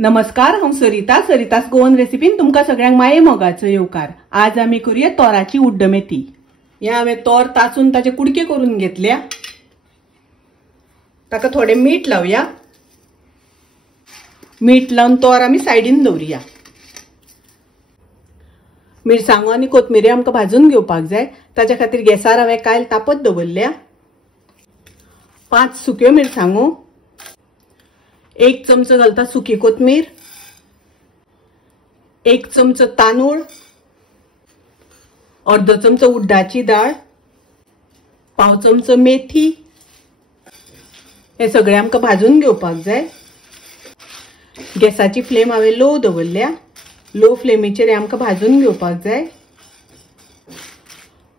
नमस्कार, हांव सरितास गोवन रेसिपीन तुमकां सगळ्यांक माये मोगाचो येवकार। आज आमी करूया तोराची उड्डमेथी। ह्या हांवें तोर ताचून ताचे कुडके करून घेतल्या। ताका थोडे मीठ लावया। मीठ लावन तोर आमी सायडीन दवरया। मिरसांगो आनी कोथमिरी आमकां भाजून घेवपाक जाय। ताच्या खातीर गॅसार हांवें कायल तापत दवरल्या। 5 सुक्यो मिरसांगो, 1 चमचो घालता सुकी कोथमीर, 1 चमचो तांदूळ, अर्धो चमचो उड्डाची डाळ, पाव चमचो मेथी। हे सगळे आमकां भाजून घेवपाक जाय। गॅसाची फ्लेम हांवें लो दवरल्या। लो फ्लेमीचेर हे आमकां भाजून घेवपाक जाय।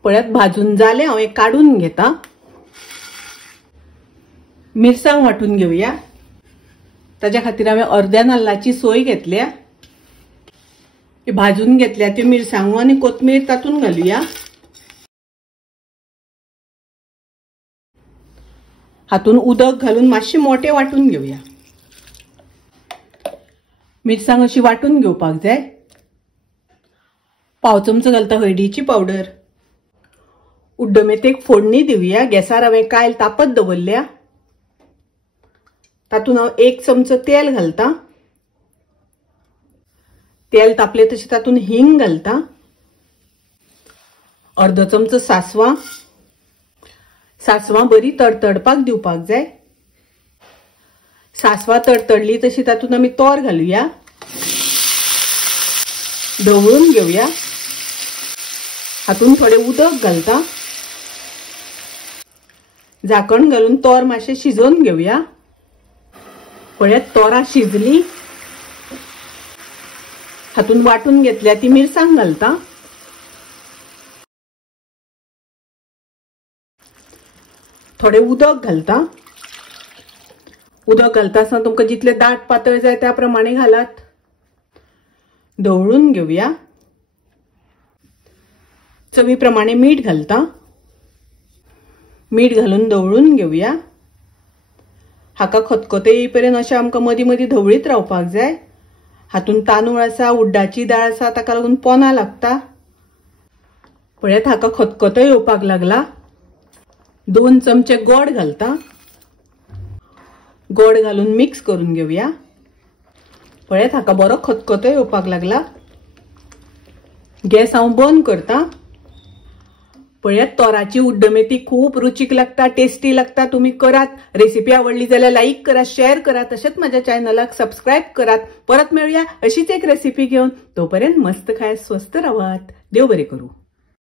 पळयात भाजून जाले, हांव एक काढून घेता। मिरसांग वाटून घेवया। ताच्या खातीर हांवें अर्ध्या नाल्लाची सोय घेतल्या। भाजून घेतल्या त्यो मिरसांगो आनी कोथमीर तातून घालुया। हातून उदक घालून मातशे मोठे वाटून घेवया। मिरसांग अशी वाटून घेवपाक जाय। पाव चमचो घालता हळदीची पावडर। उड्डमेथीक फोडणी दिवया। गॅसार हांवें कायल तापत दवरल्या। तातून हांव 1 चमचो तेल घालता। तेल तापले तशें तातून हिंग घालता। अर्धो चमचो सासवां। सासवां बरी तडतडपाक दिवपाक जाय। सासवां तडतडली तशी तातून आमी तोर घालुया। ढवळून घेवया। हातून थोडे उदक घालता। झाकण घालून तोर मातशें शिजोवन घेवया। पळयात तोरां शिजली। हातून वाटून घेतल्या ती मिरसांग घालता। थोडे उदक घालता। उदक घालता आसतना तुमकां जितले दाट पातळ जाय त्या प्रमाणे घालात। ढवळून घेवया। चवी प्रमाणे मीठ घालता। मीठ घालून ढवळून घेवया। हाका खतखतो येईपर्यंत अशें आमकां मदीं मदीं ढवळीत रावपाक जाय। हातून तांदूळ आसा, उड्डाची डाळ आसा, ताका लागून पोना लागता। पळयात हाका खतखतो येवपाक लागला। 2 चमचे गोड घालता। गोड घालून मिक्स करून घेवया। पळयात हाका बरो खतखतो येवपाक लागला। गॅस हांव बंद करता। पळयात तोराची उड्डमेथी खूप रुचीक लागता, टेस्टी लागता। तुम्ही करात। रेसिपी आवडली जाल्यार लाईक करा, शेअर करा। तशेंच माझ्या चॅनलाक सबस्क्राईब करात। परत मिळूया अशीच एक रेसिपी घेऊन। तोपर्यंत मस्त खाय, स्वस्त राहात। देव बरे करू।